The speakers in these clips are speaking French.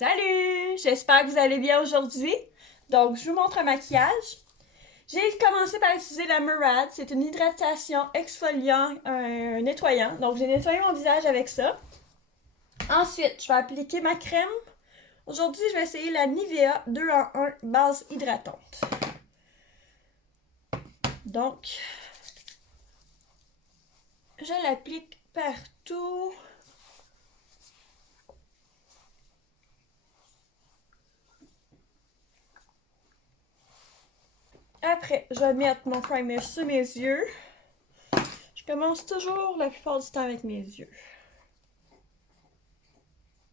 Salut! J'espère que vous allez bien aujourd'hui. Donc, je vous montre un maquillage. J'ai commencé par utiliser la Murad. C'est une hydratation exfoliant, un nettoyant. Donc, j'ai nettoyé mon visage avec ça. Ensuite, je vais appliquer ma crème. Aujourd'hui, je vais essayer la Nivea 2 en 1 base hydratante. Donc, je l'applique partout. Après, je vais mettre mon primer sur mes yeux. Je commence toujours la plupart du temps avec mes yeux.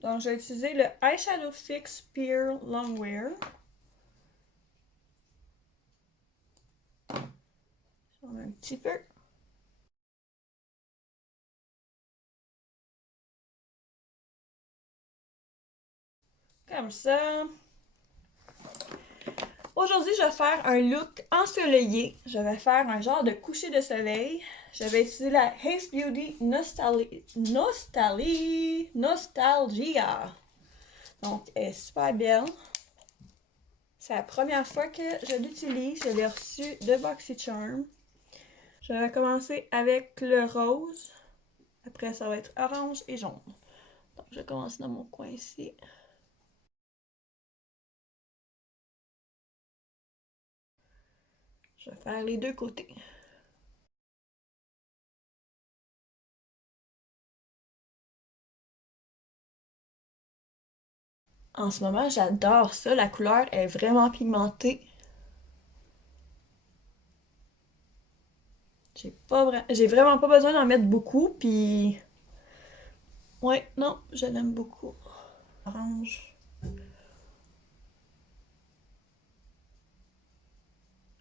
Donc, je vais utiliser le Eyeshadow Fix Peer Longwear. J'en mets un petit peu. Comme ça. Aujourd'hui, je vais faire un look ensoleillé. Je vais faire un genre de coucher de soleil. Je vais utiliser la Haze Beauty Nostalgia. Donc, elle est super belle. C'est la première fois que je l'utilise. Je l'ai reçue de BoxyCharm. Je vais commencer avec le rose. Après, ça va être orange et jaune. Donc, je commence dans mon coin ici. Je vais faire les deux côtés. En ce moment, j'adore ça. La couleur est vraiment pigmentée. J'ai vraiment pas besoin d'en mettre beaucoup, puis... Ouais, non, je l'aime beaucoup. Orange.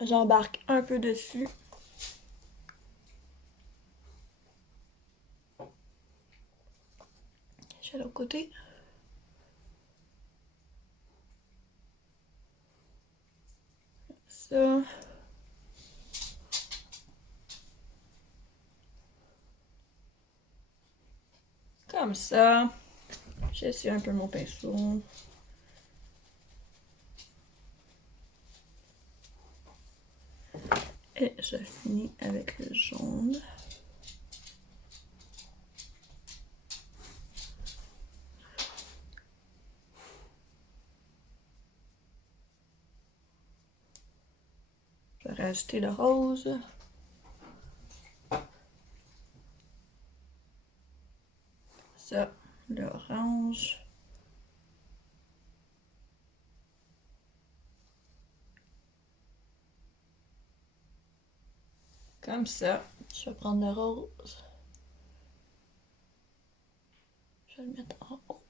J'embarque un peu dessus. Je vais de l'autre côté. Ça. Comme ça. J'essuie un peu mon pinceau. Et je finis avec le jaune. Je vais rajouter le rose. Ça, l'orange. Comme ça. Je vais prendre le rose. Je vais le mettre en haut.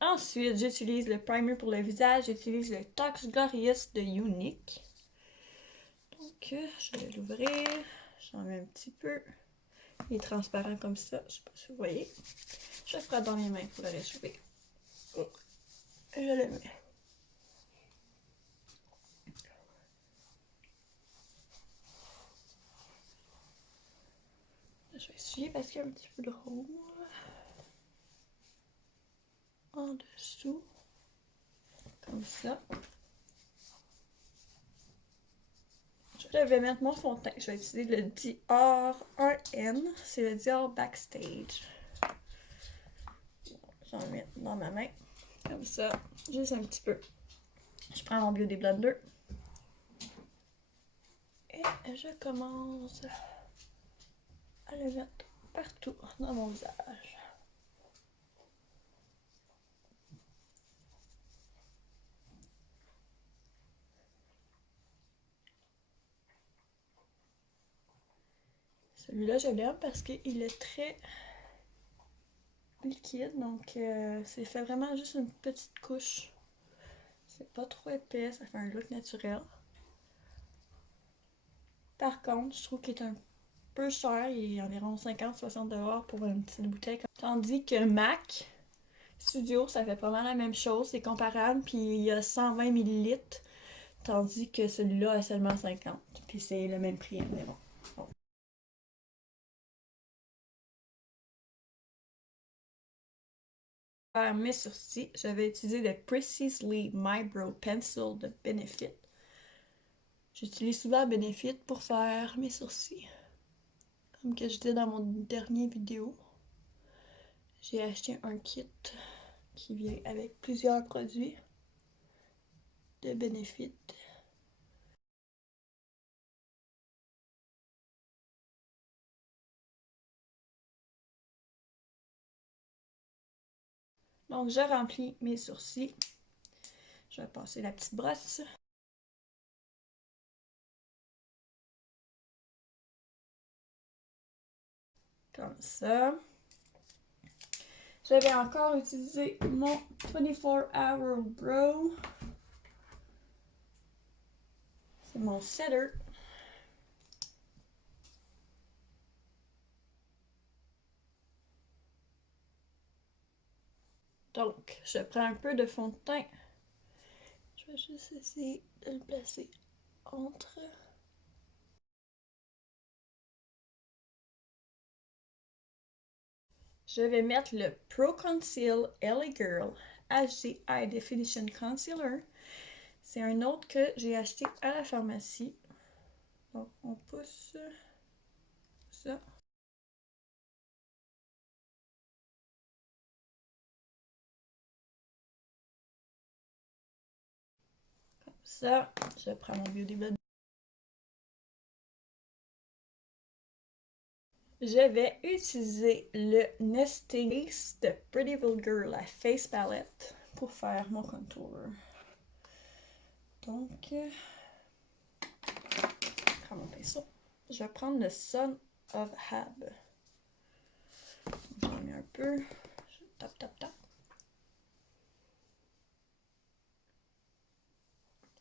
Ensuite, j'utilise le primer pour le visage. J'utilise le Tox Glorious de Unique. Donc, je vais l'ouvrir. J'en mets un petit peu. Il est transparent comme ça. Je sais pas si vous voyez. Je le frotte dans mes mains pour le réchauffer. Et je le mets. Je vais essuyer parce qu'il y a un petit peu de rose en dessous. Comme ça. Je vais mettre mon fond de teint. Je vais utiliser le Dior 1N. C'est le Dior Backstage. J'en mets dans ma main. Comme ça. Juste un petit peu. Je prends mon Beauty Blender. Et je commence à le mettre partout dans mon visage. Celui-là, je l'aime parce qu'il est très liquide, donc c'est fait vraiment juste une petite couche. C'est pas trop épais, ça fait un look naturel. Par contre, je trouve qu'il est un peu cher, il est environ 50-60$ pour une petite bouteille. Tandis que MAC Studio, ça fait pas mal la même chose, c'est comparable, puis il y a 120 ml, tandis que celui-là est seulement 50, puis c'est le même prix environ. Faire mes sourcils, je vais utiliser le Precisely My Brow Pencil de Benefit. J'utilise souvent Benefit pour faire mes sourcils. Comme que je disais dans mon dernier vidéo, j'ai acheté un kit qui vient avec plusieurs produits de Benefit. Donc, je remplis mes sourcils. Je vais passer la petite brosse. Comme ça. Je vais encore utiliser mon 24 Hour Brow. C'est mon setter. Donc, je prends un peu de fond de teint. Je vais juste essayer de le placer entre. Je vais mettre le Pro Conceal LA Girl HD High Definition Concealer. C'est un autre que j'ai acheté à la pharmacie. Donc, on pousse ça. Comme ça, je prends mon Beauty Blender. Je vais utiliser le Nesting Ace de Prettyville Girl, la Face Palette, pour faire mon contour. Donc, je prends mon pinceau. Je vais prendre le Son of Hab. J'en mets un peu. Je tape, tape, tape.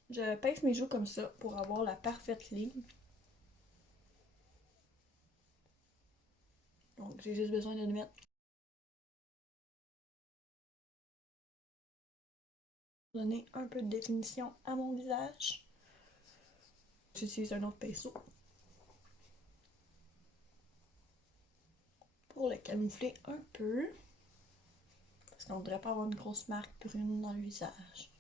Je pince mes joues comme ça pour avoir la parfaite ligne. Donc, j'ai juste besoin de le mettre. Donner un peu de définition à mon visage. J'utilise un autre pinceau pour le camoufler un peu. Parce qu'on ne devrait pas avoir une grosse marque brune dans le visage.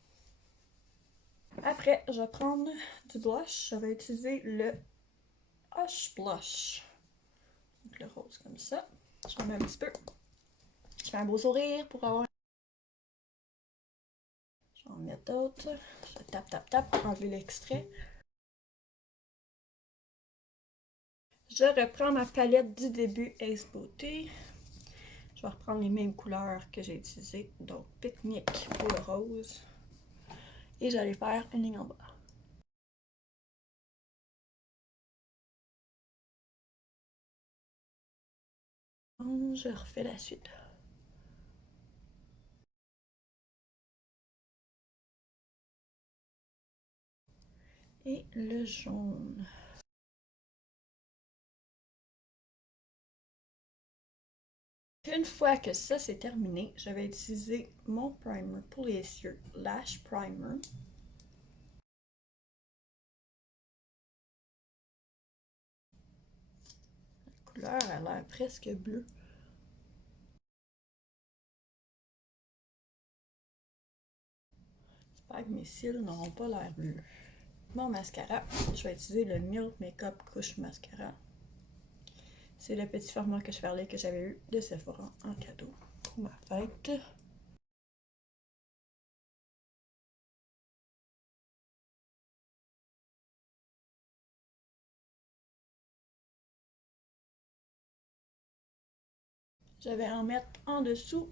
Après, je vais prendre du blush. Je vais utiliser le Hush Blush. Donc le rose comme ça. Je mets un petit peu. Je fais un beau sourire pour avoir. Je vais en mettre d'autres. Je tape, tape, tape pour enlever l'extrait. Je reprends ma palette du début Ace Beauty. Je vais reprendre les mêmes couleurs que j'ai utilisées. Donc, Picnic pour le rose. Et j'allais faire une ligne en bas. Je refais la suite. Et le jaune. Une fois que ça c'est terminé, je vais utiliser mon primer pour les yeux, Lash Primer. La couleur a l'air presque bleue. J'espère que mes cils n'auront pas l'air bleus. Mon mascara, je vais utiliser le Milk Makeup Couche Mascara. C'est le petit format que je parlais que j'avais eu de Sephora en cadeau pour ma fête. Je vais en mettre en dessous.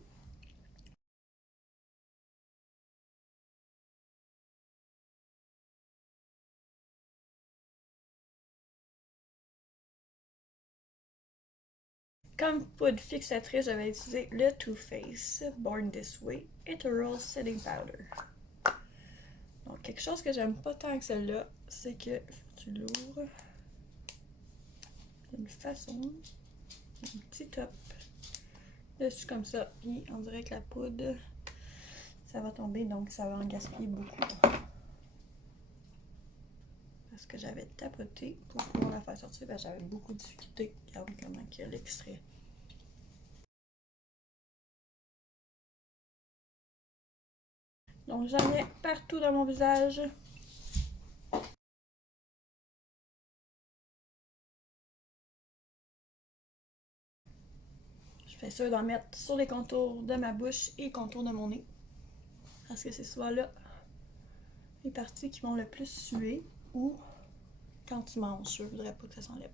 Comme poudre fixatrice, je vais utiliser le Too Faced Born This Way Ethereal Setting Powder. Donc, quelque chose que j'aime pas tant que celle-là, c'est que tu l'ouvres d'une façon, un petit top dessus comme ça, puis on dirait que la poudre, ça va tomber, donc ça va en gaspiller beaucoup. Parce que j'avais tapoté pour pouvoir la faire sortir. Ben, j'avais beaucoup de difficultés. Regarde comment il y a l'extrait. Donc j'en ai partout dans mon visage. Je fais ça d'en mettre sur les contours de ma bouche et les contours de mon nez. Parce que c'est souvent là les parties qui vont le plus suer ou quand tu manges. Je voudrais pas que ça s'enlève.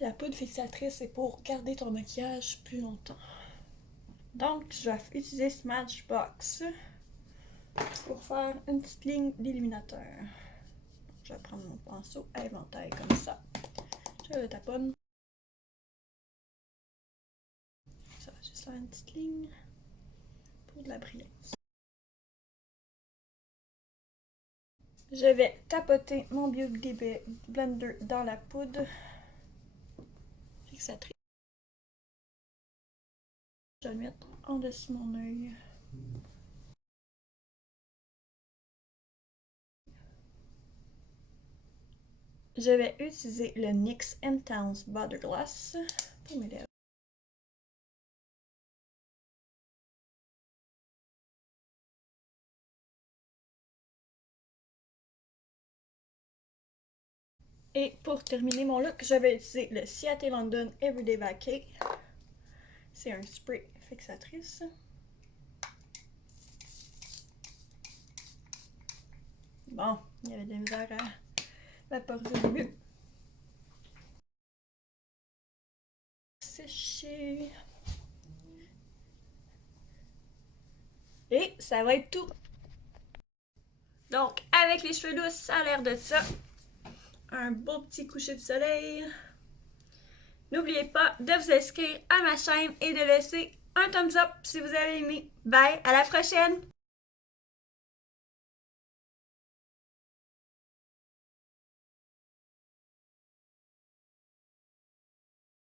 La poudre fixatrice, c'est pour garder ton maquillage plus longtemps. Donc, je vais utiliser Smashbox pour faire une petite ligne d'illuminateur. Je vais prendre mon pinceau à éventail comme ça. Je le taponne. Ça va juste faire une petite ligne pour de la brillance. Je vais tapoter mon Beauty Blender dans la poudre fixatrice. Je vais le mettre en dessus de mon œil. Je vais utiliser le NYX Intense Butter Gloss pour mes lèvres. Et pour terminer mon look, je vais utiliser le Ciaté London Everyday Vacay. C'est un spray fixatrice. Bon, il y avait des misères à vaporiser au début. Sécher. Et ça va être tout. Donc, avec les cheveux doux, ça a l'air de ça. Un beau petit coucher de soleil. N'oubliez pas de vous inscrire à ma chaîne et de laisser un thumbs up si vous avez aimé. Bye, à la prochaine!